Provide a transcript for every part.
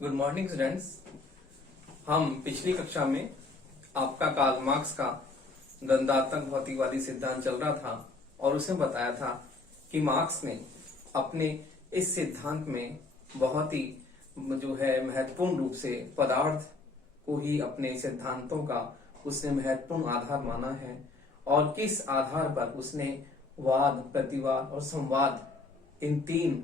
Good morning students. हम पिछली कक्षा में आपका कार्ल मार्क्स का द्वंद्वात्मक भौतिकवादी सिद्धांत चल रहा था और उसमें बताया था कि मार्क्स ने अपने इस सिद्धांत में बहुत ही महत्वपूर्ण रूप से पदार्थ को ही अपने सिद्धांतों का उसने महत्वपूर्ण आधार माना है और किस आधार पर उसने वाद, प्रतिवाद और संवाद, इन तीन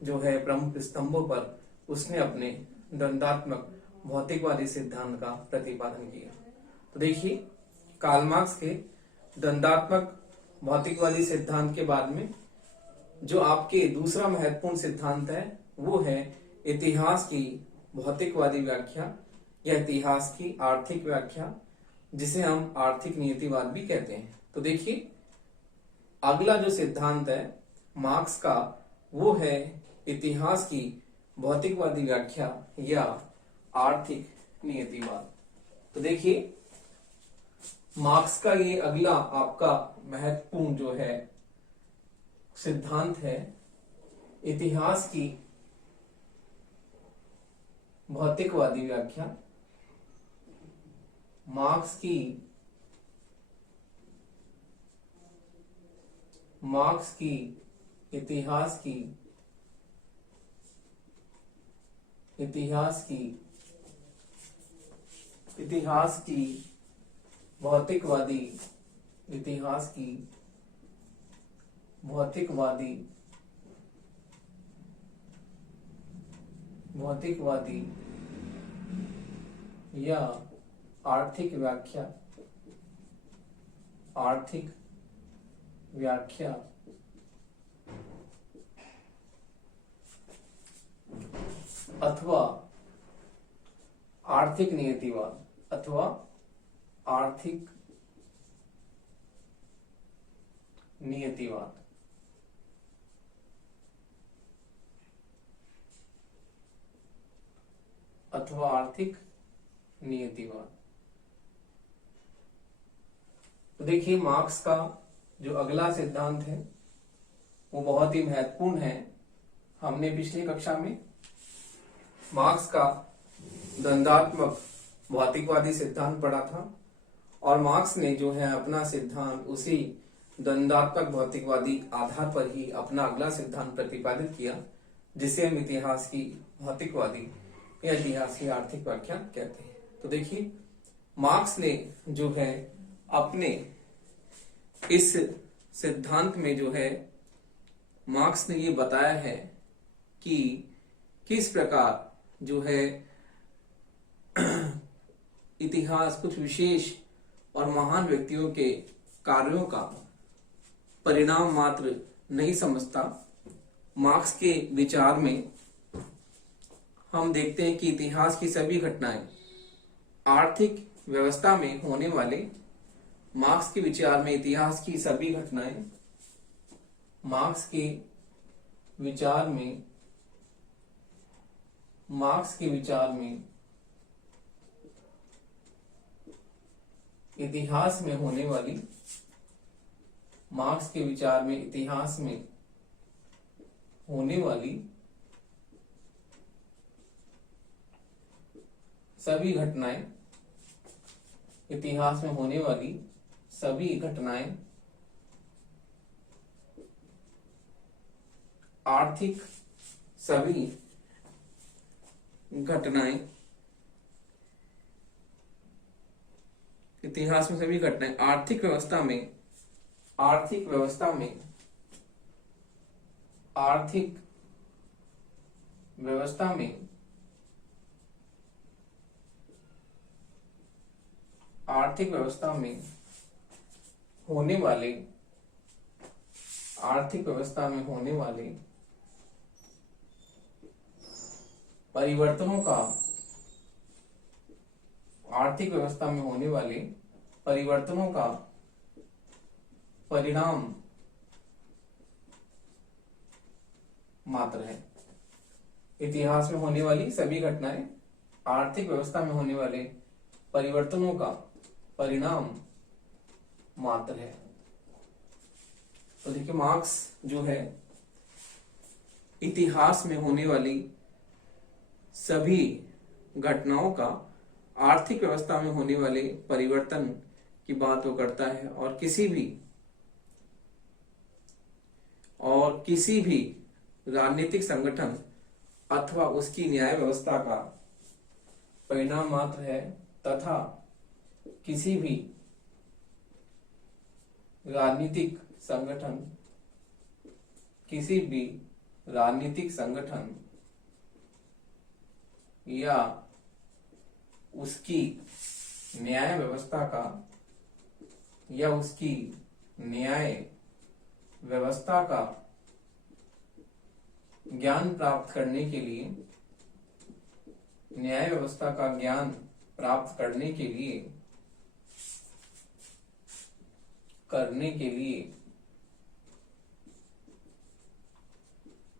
प्रमुख स्तंभों पर उसने अपने द्वंद्वात्मक भौतिकवादी सिद्धांत का प्रतिपादन किया। तो देखिए, कार्ल मार्क्स के द्वंद्वात्मक भौतिकवादी सिद्धांत के बाद में जो आपके दूसरा महत्वपूर्ण सिद्धांत है वो है इतिहास की भौतिकवादी व्याख्या या इतिहास की आर्थिक व्याख्या, जिसे हम आर्थिक नियतिवाद भी कहते हैं। तो देखिए, अगला जो सिद्धांत है मार्क्स का वो है इतिहास की भौतिकवादी व्याख्या या आर्थिक नियतिवाद। तो देखिए, मार्क्स का ये अगला आपका महत्वपूर्ण सिद्धांत है इतिहास की भौतिकवादी व्याख्या। मार्क्स की इतिहास की भौतिकवादी या आर्थिक व्याख्या अथवा आर्थिक नियतिवाद तो देखिए, मार्क्स का जो अगला सिद्धांत है वो बहुत ही महत्वपूर्ण है। हमने पिछली कक्षा में मार्क्स का द्वंद्वात्मक भौतिकवादी सिद्धांत पढ़ा था और मार्क्स ने अपना सिद्धांत उसी द्वंद्वात्मक भौतिकवादी आधार पर ही अपना अगला सिद्धांत प्रतिपादित किया, जिसे हम इतिहास की भौतिकवादी या इतिहास की आर्थिक व्याख्या कहते हैं। तो देखिए, मार्क्स ने अपने इस सिद्धांत में मार्क्स ने ये बताया है कि किस प्रकार इतिहास कुछ विशेष और महान व्यक्तियों के कार्यों का परिणाम मात्र नहीं समझता। मार्क्स के विचार में हम देखते हैं कि इतिहास की सभी घटनाएं आर्थिक व्यवस्था में होने वाले मार्क्स के विचार में इतिहास की सभी घटनाएं मार्क्स के विचार में इतिहास में होने वाली मार्क्स के विचार में इतिहास में होने वाली सभी घटनाएं इतिहास में होने वाली सभी घटनाएं आर्थिक सभी घटनाएं इतिहास में सभी घटनाएं आर्थिक व्यवस्था में होने वाले परिवर्तनों का परिणाम मात्र है। इतिहास में होने वाली सभी घटनाएं आर्थिक व्यवस्था में होने वाले परिवर्तनों का परिणाम मात्र है। तो देखिए, मार्क्स इतिहास में होने वाली सभी घटनाओं का आर्थिक व्यवस्था में होने वाले परिवर्तन की बात वो करता है, और किसी भी राजनीतिक संगठन अथवा उसकी न्याय व्यवस्था का परिणाम मात्र है, तथा किसी भी राजनीतिक संगठन या उसकी न्याय व्यवस्था का ज्ञान प्राप्त करने के लिए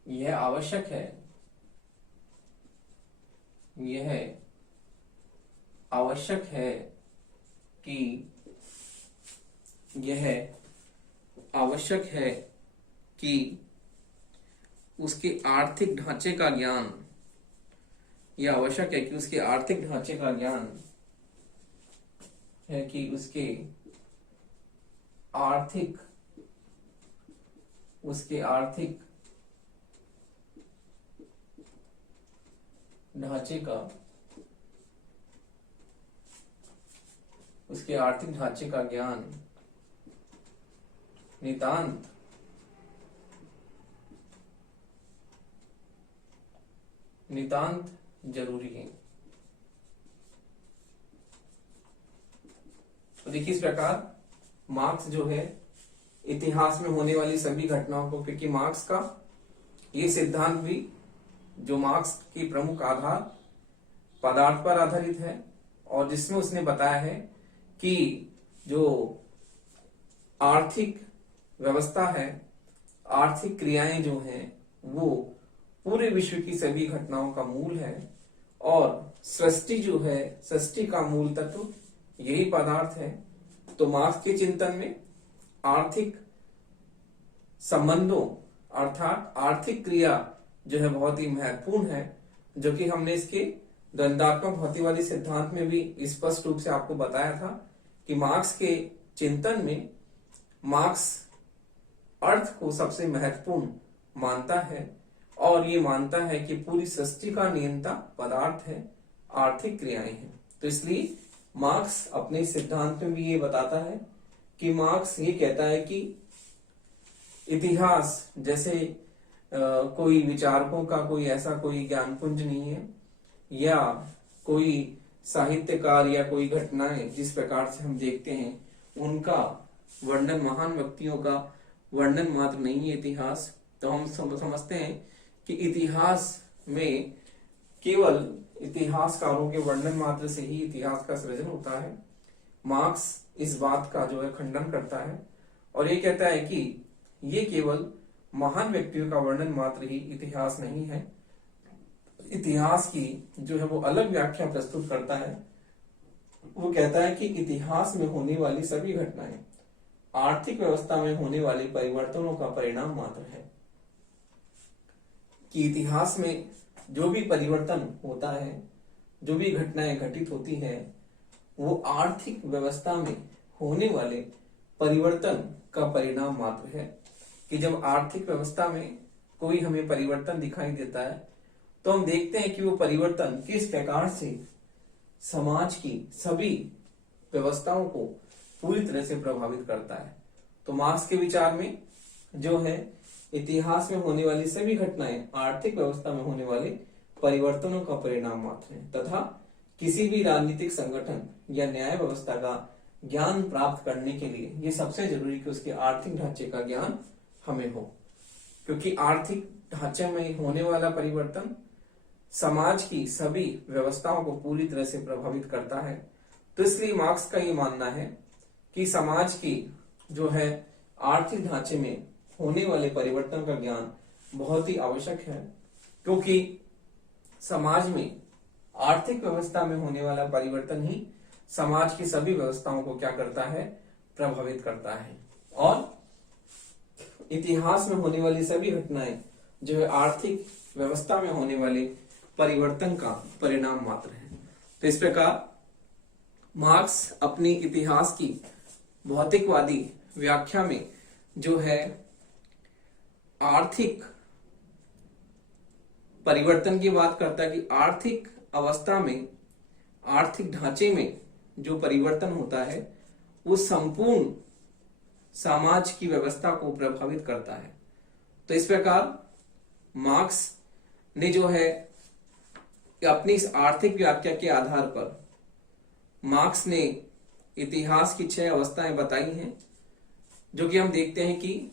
यह आवश्यक है कि उसके आर्थिक ढांचे का ज्ञान उसके आर्थिक ढांचे का ज्ञान नितांत जरूरी है। तो देखिए, इस प्रकार मार्क्स जो है इतिहास में होने वाली सभी घटनाओं को, क्योंकि मार्क्स का ये सिद्धांत भी, जो मार्क्स की प्रमुख आधार पदार्थ पर आधारित है, और जिसमें उसने बताया है कि जो आर्थिक व्यवस्था है, आर्थिक क्रियाएं जो हैं, वो पूरे विश्व की सभी घटनाओं का मूल है, और सृष्टि जो है, सृष्टि का मूल तत्व यही पदार्थ है। तो मार्क्स के चिंतन में आर्थिक संबंधों अर्थात आर्थिक क्रिया जो है बहुत ही महत्वपूर्ण है, जो कि हमने इसके द्वंद्वात्मक भौतिकवादी सिद्धांत में भी स्पष्ट रूप से आपको बताया था कि मार्क्स के चिंतन में मार्क्स अर्थ को सबसे महत्वपूर्ण मानता है, और ये मानता है कि पूरी सृष्टि का नियंता पदार्थ है, आर्थिक क्रियाएं हैं। तो इसलिए मार्क्स अपने सिद्धांत में भी ये बताता है कि मार्क्स ये कहता है कि इतिहास जैसे कोई विचारकों का कोई ज्ञानपुंज नहीं है, या कोई साहित्यकार या कोई घटनाएं जिस प्रकार से हम देखते हैं उनका वर्णन, महान व्यक्तियों का वर्णन मात्र नहीं है इतिहास। तो हम समझते हैं कि इतिहास में केवल इतिहासकारों के वर्णन मात्र से ही इतिहास का सृजन होता है। मार्क्स इस बात का जो है खंडन करता है, और ये कहता है कि ये केवल महान व्यक्तियों का वर्णन मात्र ही इतिहास नहीं है। इतिहास की जो है वो अलग व्याख्या प्रस्तुत करता है। वो कहता है कि इतिहास में होने वाली सभी घटनाएं आर्थिक व्यवस्था में होने वाले परिवर्तनों का परिणाम मात्र है, कि इतिहास में जो भी परिवर्तन होता है, जो भी घटनाएं घटित होती हैं, वो आर्थिक व्यवस्था में होने वाले परिवर्तन का परिणाम मात्र है। कि जब आर्थिक व्यवस्था में कोई हमें परिवर्तन दिखाई देता है, तो हम देखते हैं कि वो परिवर्तन किस प्रकार से समाज की सभी व्यवस्थाओं को पूरी तरह से प्रभावित करता है। तो मार्क्स के विचार में जो है इतिहास में होने वाली सभी घटनाएं आर्थिक व्यवस्था में होने वाले परिवर्तनों का परिणाम मात्र है, तथा किसी भी राजनीतिक संगठन या न्याय व्यवस्था का ज्ञान प्राप्त करने के लिए ये सबसे जरूरी कि उसके आर्थिक ढांचे का ज्ञान हमें हो, क्योंकि आर्थिक ढांचे में होने वाला परिवर्तन समाज की सभी व्यवस्थाओं को पूरी तरह से प्रभावित करता है। तो इसलिए मार्क्स का ये मानना है कि समाज की जो है आर्थिक ढांचे में होने वाले परिवर्तन का ज्ञान बहुत ही आवश्यक है, क्योंकि समाज में आर्थिक व्यवस्था में होने वाला परिवर्तन ही समाज की सभी व्यवस्थाओं को क्या करता है, प्रभावित करता है। और इतिहास में होने वाली सभी घटनाएं जो है आर्थिक व्यवस्था में होने वाले परिवर्तन का परिणाम मात्र है। तो इस प्रकार मार्क्स अपनी इतिहास की भौतिकवादी व्याख्या में जो है आर्थिक परिवर्तन की बात करता है कि आर्थिक अवस्था में, आर्थिक ढांचे में जो परिवर्तन होता है वो संपूर्ण समाज की व्यवस्था को प्रभावित करता है। तो इस प्रकार मार्क्स ने जो है अपनी इस आर्थिक व्याख्या के आधार पर मार्क्स ने इतिहास की 6 अवस्थाएं बताई हैं, जो कि हम देखते हैं कि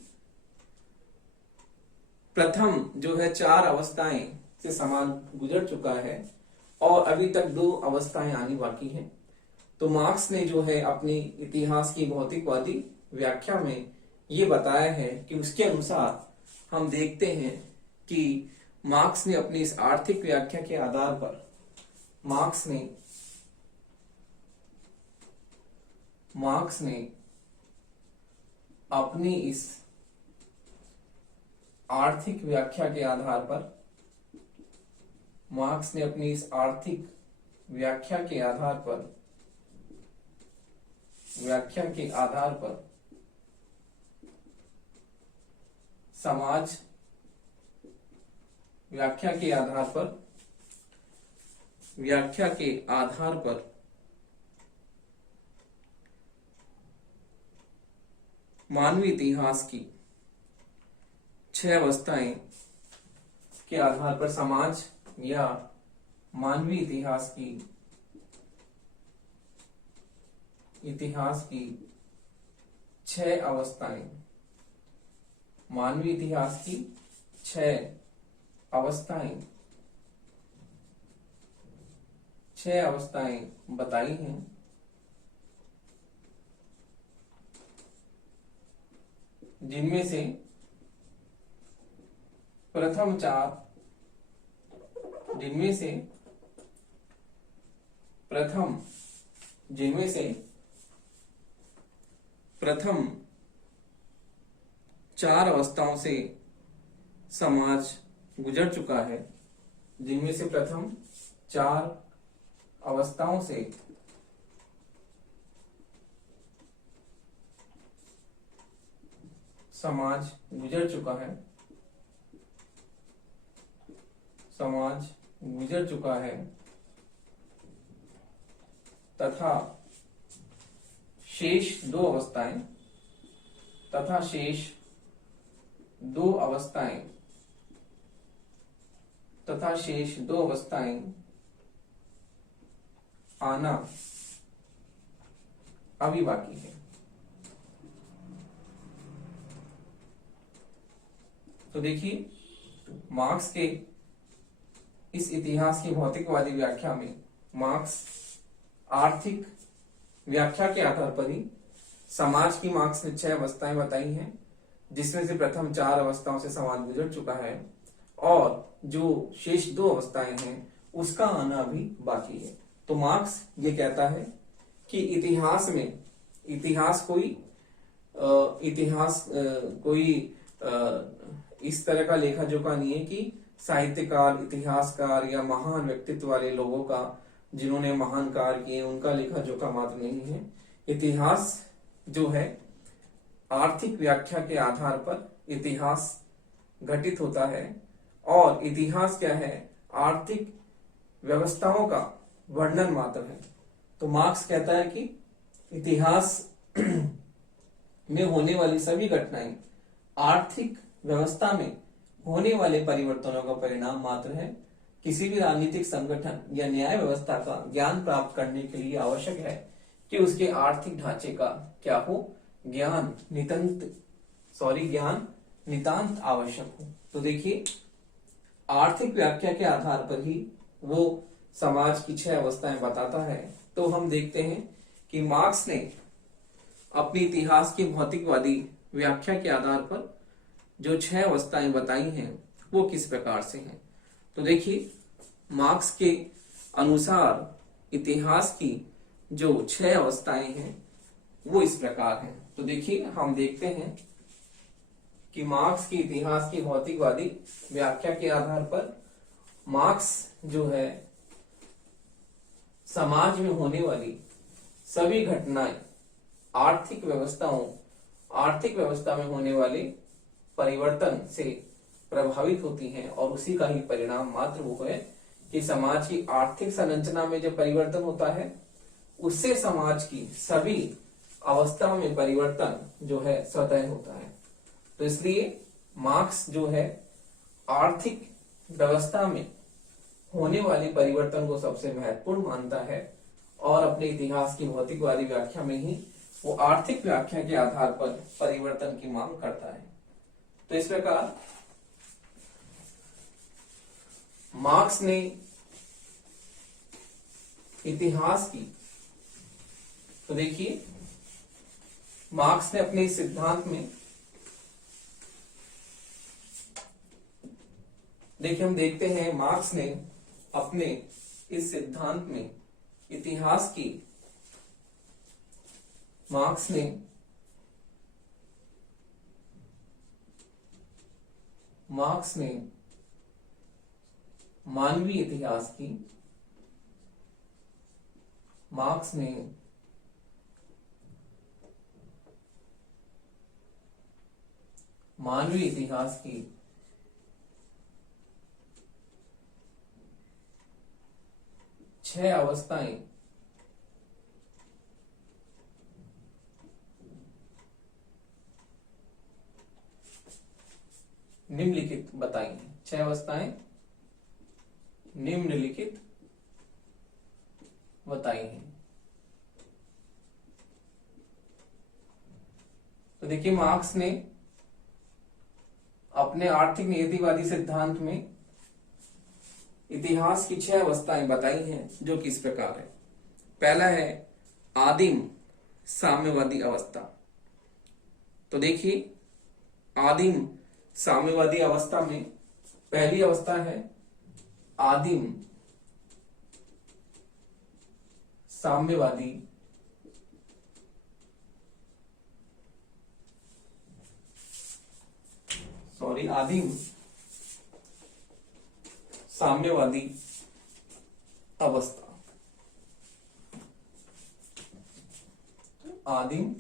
प्रथम जो है 4 अवस्थाएं से समाज गुजर चुका है और अभी तक 2 अवस्थाएं आनी बाकी हैं। तो मार्क्स ने जो है अपनी इतिहास की भौतिकवादी व्याख्या में ये बताया है कि उसके अनुसार हम देखते हैं कि मार्क्स ने अपनी इस आर्थिक व्याख्या के आधार पर मार्क्स ने अपनी इस आर्थिक व्याख्या के आधार पर मार्क्स ने अपनी इस आर्थिक व्याख्या के आधार पर समाज व्याख्या के आधार पर मानवीय इतिहास की 6 अवस्थाएं के आधार पर समाज या मानवीय इतिहास की 6 अवस्थाएं, मानवीय इतिहास की 6 अवस्थाएं बताई हैं, जिनमें से प्रथम 4 अवस्थाओं से समाज गुजर चुका है, जिनमें से प्रथम 4 अवस्थाओं से समाज गुजर चुका है तथा शेष 2 अवस्थाएं आना अभी बाकी है। तो देखिए मार्क्स के इस इतिहास की भौतिकवादी व्याख्या में मार्क्स आर्थिक व्याख्या के आधार पर ही समाज की मार्क्स ने 6 अवस्थाएं बताई हैं, जिसमें से प्रथम 4 अवस्थाओं से समाज गुजर चुका है और जो शेष 2 अवस्थाएं हैं उसका आना अभी बाकी है। तो मार्क्स ये कहता है कि इतिहास कोई इस तरह का लेखा जोखा नहीं है कि साहित्यकार, इतिहासकार या महान व्यक्तित्व वाले लोगों का, जिन्होंने महान कार्य किए, उनका लेखा जोखा मात्र नहीं है। इतिहास जो है आर्थिक व्याख्या के आधार पर इतिहास घटित होता है और इतिहास क्या है, आर्थिक व्यवस्थाओं का वर्णन मात्र है। तो मार्क्स कहता है कि इतिहास में होने वाली सभी घटनाएं आर्थिक व्यवस्था में होने वाले परिवर्तनों का परिणाम मात्र है। किसी भी राजनीतिक संगठन या न्याय व्यवस्था का ज्ञान प्राप्त करने के लिए आवश्यक है कि उसके आर्थिक ढांचे का क्या हो, ज्ञान नितांत आवश्यक हो। तो देखिए आर्थिक व्याख्या के आधार पर ही वो समाज की 6 अवस्थाएं बताता है। तो हम देखते हैं कि मार्क्स ने अपनी इतिहास की भौतिकवादी व्याख्या के आधार पर जो 6 अवस्थाएं बताई हैं वो किस प्रकार से हैं। तो देखिए मार्क्स के अनुसार इतिहास की जो 6 अवस्थाएं हैं वो इस प्रकार हैं। तो देखिए हम देखते हैं कि मार्क्स की इतिहास की भौतिकवादी व्याख्या के आधार पर मार्क्स जो है समाज में होने वाली सभी घटनाएं आर्थिक व्यवस्था में होने वाले परिवर्तन से प्रभावित होती हैं, और उसी का ही परिणाम मात्र वो है कि समाज की आर्थिक संरचना में जो परिवर्तन होता है उससे समाज की सभी अवस्थाओं में परिवर्तन जो है स्वतः होता है। तो इसलिए मार्क्स जो है आर्थिक व्यवस्था में होने वाले परिवर्तन को सबसे महत्वपूर्ण मानता है, और अपने इतिहास की भौतिकवादी व्याख्या में ही वो आर्थिक व्याख्या के आधार पर परिवर्तन की मांग करता है। तो इस प्रकार मार्क्स ने इतिहास की, तो देखिए मार्क्स ने अपने इस सिद्धांत में, देखिए हम देखते हैं मार्क्स ने अपने इस सिद्धांत में इतिहास की, मार्क्स ने मानवीय इतिहास की, मार्क्स ने मानवीय इतिहास की 6 अवस्थाएं निम्नलिखित बताई हैं। 6 अवस्थाएं निम्नलिखित बताई हैं। तो देखिए मार्क्स ने अपने आर्थिक नियतिवादी सिद्धांत में इतिहास की 6 अवस्थाएं बताई हैं, जो कि इस प्रकार है। पहला है आदिम साम्यवादी अवस्था। तो देखिए आदिम साम्यवादी अवस्था में पहली अवस्था है आदिम साम्यवादी आदिम साम्यवादी अवस्था। आदिम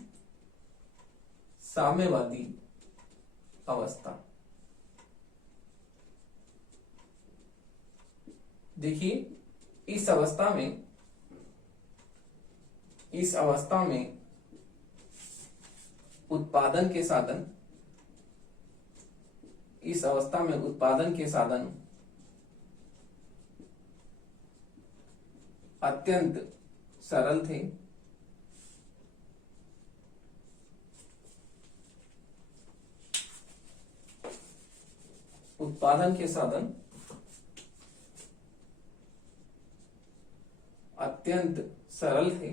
साम्यवादी अवस्था। देखिए इस अवस्था में उत्पादन के साधन, इस अवस्था में उत्पादन के साधन अत्यंत सरल थे। उत्पादन के साधन अत्यंत सरल थे।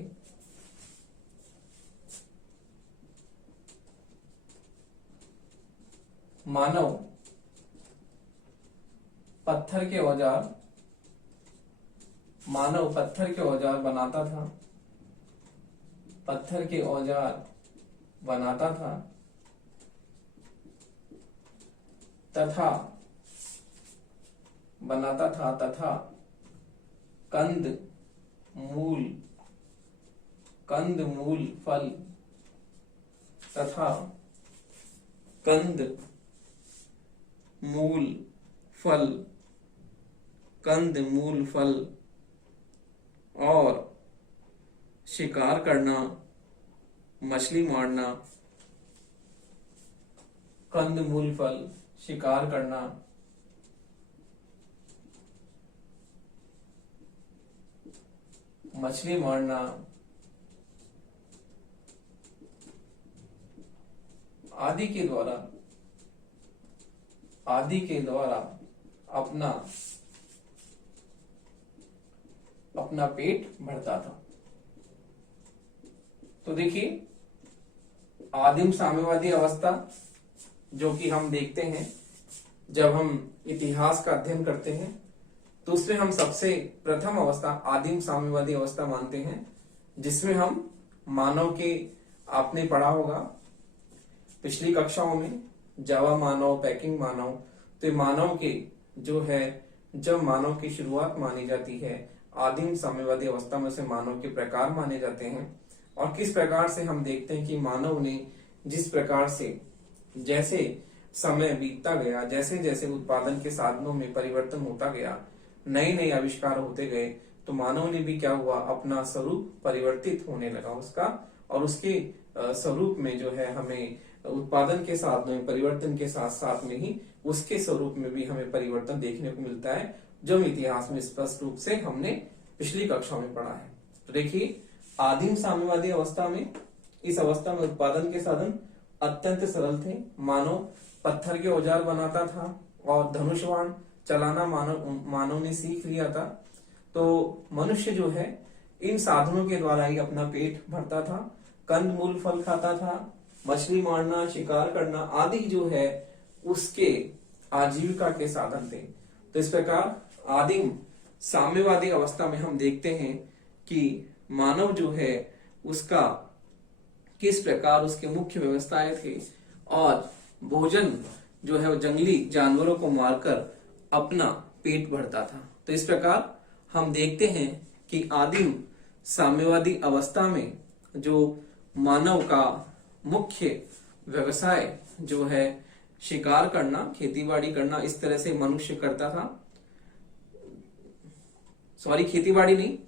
मानव पत्थर के औजार बनाता था, पत्थर के औजार बनाता था तथा कंद मूल फल तथा कंद मूल फल और शिकार करना, मछली मारना, कंद मूल फल शिकार करना, मछली मारना आदि के द्वारा अपना पेट भरता था। तो देखिए आदिम साम्यवादी अवस्था जो कि हम देखते हैं जब हम इतिहास का अध्ययन करते हैं, तो उसमें हम सबसे प्रथम अवस्था आदिम साम्यवादी अवस्था मानते हैं, जिसमें हम मानव के, आपने पढ़ा होगा पिछली कक्षाओं में, जावा मानव, पैकिंग मानव, तो मानव के जो है जब मानव की शुरुआत मानी जाती है। आदिम साम्यवादी अवस्था में से मानव के प्रकार माने जाते हैं और किस प्रकार से हम देखते हैं कि मानव ने जिस प्रकार से जैसे समय बीतता गया, जैसे जैसे उत्पादन के साधनों में परिवर्तन होता गया, नए नए आविष्कार होते गए, तो मानव ने भी क्या हुआ, अपना स्वरूप परिवर्तित होने लगा उसका, और उसके स्वरूप में जो है हमें उत्पादन के साधनों में परिवर्तन के साथ साथ में ही उसके स्वरूप में भी हमें परिवर्तन देखने को मिलता है, जो इतिहास में स्पष्ट रूप से हमने पिछली कक्षा में पढ़ा है। तो देखिए, आदिम साम्यवादी अवस्था में, इस अवस्था में उत्पादन के साधन अत्यंत सरल थे। मानव पत्थर के औजार बनाता था और धनुष्वाण चलाना मानव ने सीख लिया था। तो मनुष्य जो है इन साधनों के द्वारा ही अपना पेट भरता था, कंद मूल फल खाता था, मछली मारना, शिकार करना आदि जो है उसके आजीविका के साधन थे। तो इस प्रकार आदिम साम्यवादी अवस्था में हम देखते हैं कि मानव जो है उसका किस प्रकार उसके मुख्य व्यवस्थाएं थे, और भोजन जो है वो जंगली जानवरों को मारकर अपना पेट भरता था। तो इस प्रकार हम देखते हैं कि आदिम साम्यवादी अवस्था में जो मानव का मुख्य व्यवसाय जो है शिकार करना, खेतीबाड़ी करना, इस तरह से मनुष्य करता था। खेतीबाड़ी नहीं,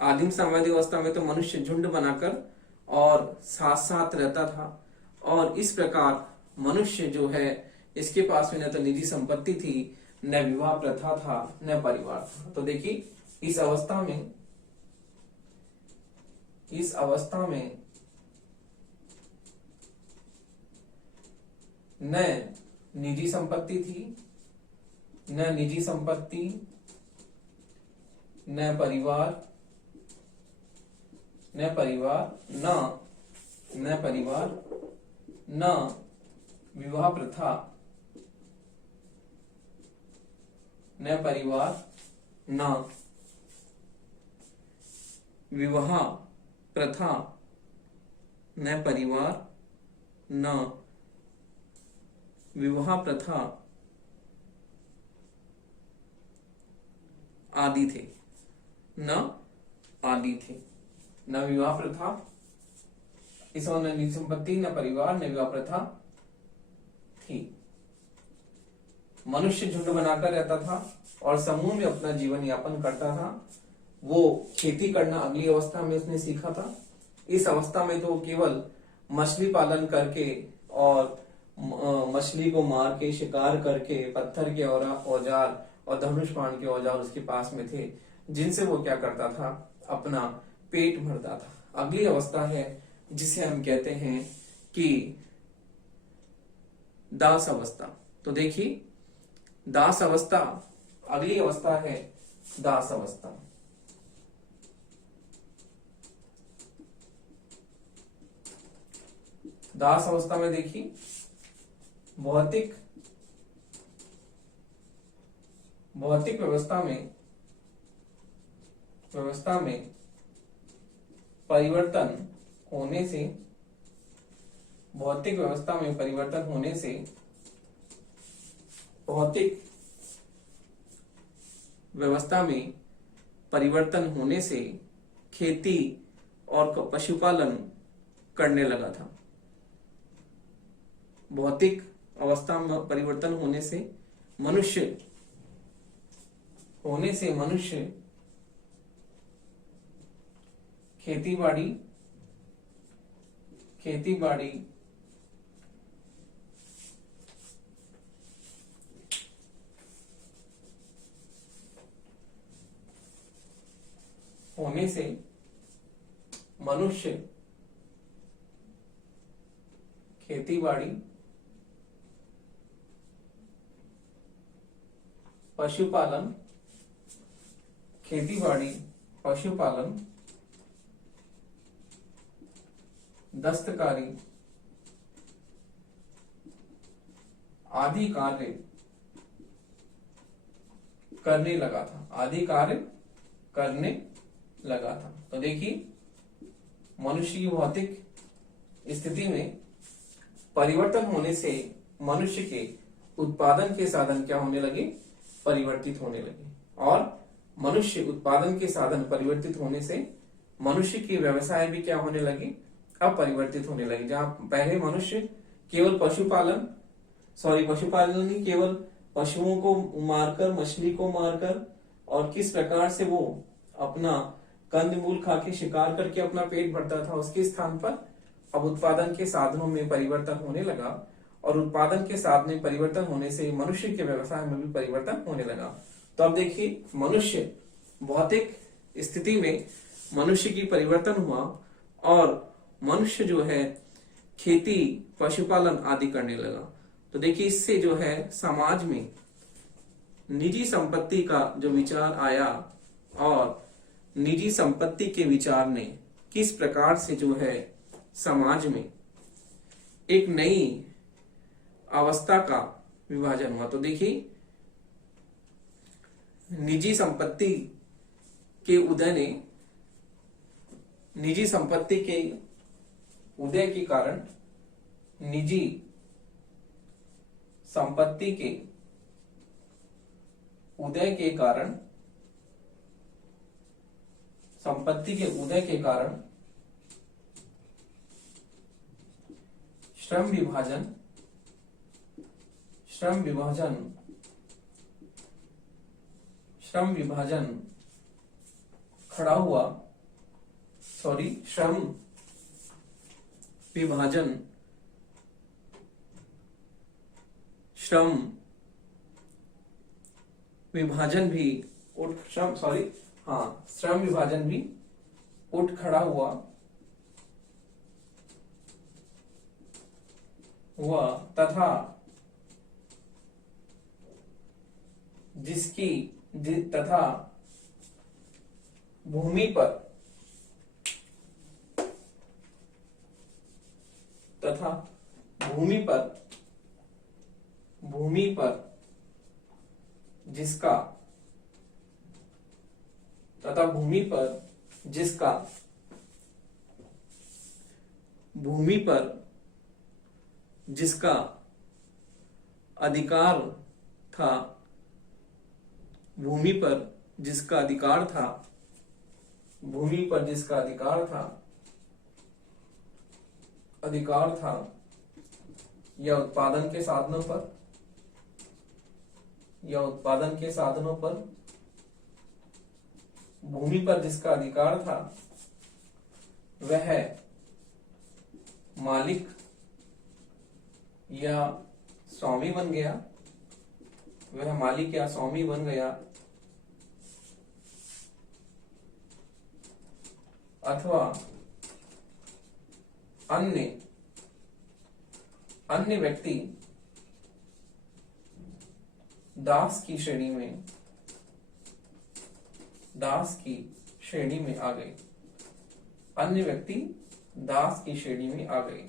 आदिम साम्यवादी अवस्था में तो मनुष्य झुंड बनाकर और साथ साथ रहता था, और इस प्रकार मनुष्य जो है इसके पास में न तो निजी संपत्ति थी, न विवाह प्रथा था, न परिवार था। तो देखिए, इस अवस्था में न निजी संपत्ति थी, न निजी संपत्ति, न परिवार, न विवाह प्रथा, न परिवार, न विवाह प्रथा, न परिवार, न विवाह प्रथा आदि थे, न विवाह प्रथा, इसमें न निजी संपत्ति, न परिवार, न विवाह प्रथा थी। मनुष्य झुंड बनाकर रहता था और समूह में अपना जीवन यापन करता था। वो खेती करना अगली अवस्था में उसने सीखा था। इस अवस्था में तो केवल मछली पालन करके और मछली को मार के, शिकार करके, पत्थर के औजार और धनुष बाण के औजार उसके पास में थे, जिनसे वो क्या करता था, अपना पेट भरता था। अगली अवस्था है जिसे हम कहते हैं कि दास अवस्था। तो देखिए, दास अवस्था, अगली अवस्था है दास अवस्था। दास अवस्था में देखिए, भौतिक व्यवस्था में परिवर्तन होने से, भौतिक व्यवस्था में परिवर्तन होने से, भौतिक व्यवस्था में परिवर्तन होने से खेती और पशुपालन करने लगा था। भौतिक अवस्था में परिवर्तन होने से मनुष्य खेती बाड़ी होने से मनुष्य खेती-बाड़ी, पशुपालन, खेती-बाड़ी, पशुपालन, दस्तकारी आदि कार्य करने लगा था। तो देखिए, मनुष्य की भौतिक स्थिति में परिवर्तन होने से मनुष्य के उत्पादन के साधन क्या होने लगे? परिवर्तित होने लगे। और मनुष्य उत्पादन के साधन परिवर्तित होने से मनुष्य की व्यवसाय भी क्या होने लगी, अब परिवर्तित होने लगी। जहां पहले मनुष्य केवल पशुपालन नहीं, केवल पशुओं को मारकर, मछली को मारकर और किस प्रकार से वो अपना कंदमूल खा के शिकार करके अपना पेट भरता था, उसके स्थान पर अब उत्पादन के साधनों में परिवर्तन होने लगा और उत्पादन के साधन में परिवर्तन होने से मनुष्य के व्यवसाय में भी परिवर्तन होने लगा। तो अब देखिए, मनुष्य भौतिक स्थिति में मनुष्य की परिवर्तन हुआ और मनुष्य जो है खेती, पशुपालन आदि करने लगा। तो देखिए, इससे जो है समाज में निजी संपत्ति का जो विचार आया और निजी संपत्ति के विचार ने किस प्रकार से जो है समाज में एक नई अवस्था का विभाजन हुआ। तो देखिए, निजी संपत्ति के उदय ने, निजी संपत्ति के उदय के कारण, निजी संपत्ति के उदय के कारण, संपत्ति के उदय के कारण श्रम विभाजन खड़ा हुआ, श्रम विभाजन भी श्रम विभाजन भी उठ खड़ा हुआ तथा तथा भूमि पर जिसका अधिकार था, भूमि पर जिसका अधिकार था या उत्पादन के साधनों पर भूमि पर जिसका अधिकार था, वह मालिक या स्वामी बन गया, अथवा अन्य व्यक्ति दास की श्रेणी में आ गए।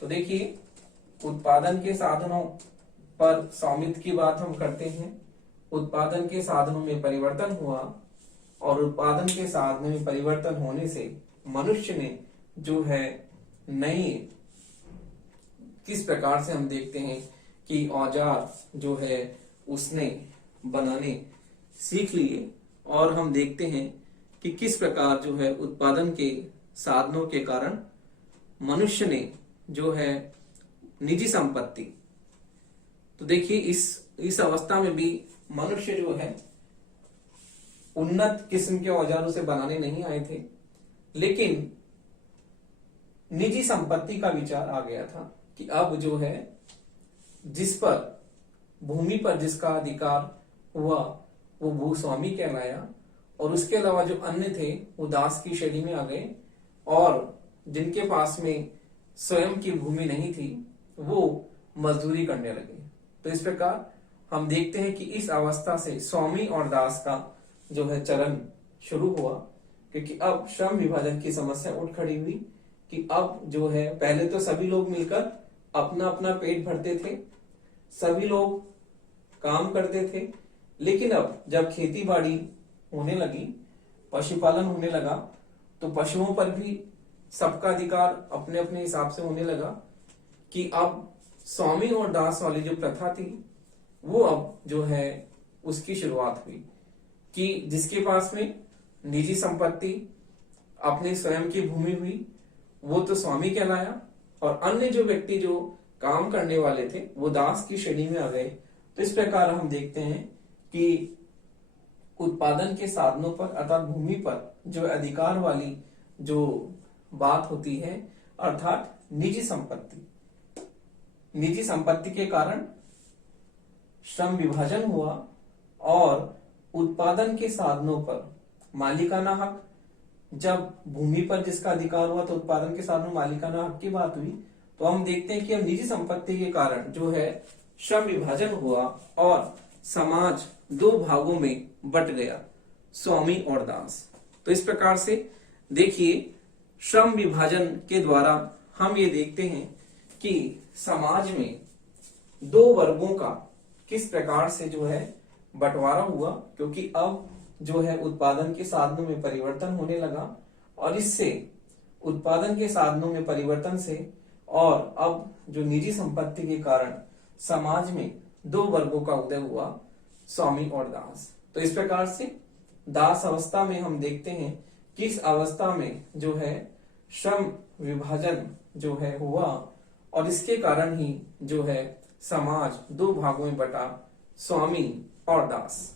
तो देखिए, उत्पादन के साधनों पर स्वामित्व की बात हम करते हैं। उत्पादन के साधनों में परिवर्तन हुआ और उत्पादन के साधनों में परिवर्तन होने से मनुष्य ने जो है नई, किस प्रकार से हम देखते हैं कि औजार जो है उसने बनाने सीख लिए और हम देखते हैं कि किस प्रकार जो है उत्पादन के साधनों के कारण मनुष्य ने जो है निजी संपत्ति, तो देखिए इस अवस्था में भी मनुष्य जो है उन्नत किस्म के औजारों से बनाने नहीं आए थे, लेकिन निजी संपत्ति का विचार आ गया था कि अब जो है जिस पर भूमि पर जिसका अधिकार हुआ वो भूस्वामी कहलाया और उसके अलावा जो अन्य थे वो दास की श्रेणी में आ गए और जिनके पास में स्वयं की भूमि नहीं थी वो मजदूरी करने लगे। तो इस प्रकार हम देखते हैं कि इस अवस्था से स्वामी और दास का जो है चलन शुरू हुआ, क्योंकि अब श्रम विभाजन की समस्या उठ खड़ी हुई कि अब जो है पहले तो सभी लोग मिलकर अपना अपना पेट भरते थे, सभी लोग काम करते थे, लेकिन अब जब खेती बाड़ी होने लगी, पशुपालन होने लगा, तो पशुओं पर भी सबका अधिकार अपने अपने हिसाब से होने लगा कि अब स्वामी और दास वाली जो प्रथा थी वो अब जो है उसकी शुरुआत हुई कि जिसके पास में निजी संपत्ति, अपने स्वयं की भूमि हुई, वो तो स्वामी कहलाया, और अन्य जो व्यक्ति जो काम करने वाले थे वो दास की श्रेणी में आ गए। तो इस प्रकार हम देखते हैं कि उत्पादन के साधनों पर अर्थात भूमि पर जो अधिकार वाली जो बात होती है, अर्थात निजी संपत्ति के कारण श्रम विभाजन हुआ और उत्पादन के साधनों पर मालिकाना हक, जब भूमि पर जिसका अधिकार हुआ तो उत्पादन के साधनों मालिकाना हक की बात हुई। तो हम देखते हैं कि अब निजी संपत्ति के कारण जो है श्रम विभाजन हुआ और समाज दो भागों में बट गया, स्वामी और दास। तो इस प्रकार से देखिए, श्रम विभाजन के द्वारा हम ये देखते हैं कि समाज में दो वर्गों का किस प्रकार से जो है बंटवारा हुआ, क्योंकि अब जो है उत्पादन के साधनों में परिवर्तन होने लगा और इससे उत्पादन के साधनों में परिवर्तन से और अब जो निजी संपत्ति के कारण समाज में दो वर्गों का उदय हुआ, स्वामी और दास। तो इस प्रकार से दास अवस्था में हम देखते हैं कि इस अवस्था में जो है श्रम विभाजन जो है हुआ और इसके कारण ही जो है समाज दो भागों में बटा, स्वामी और दास।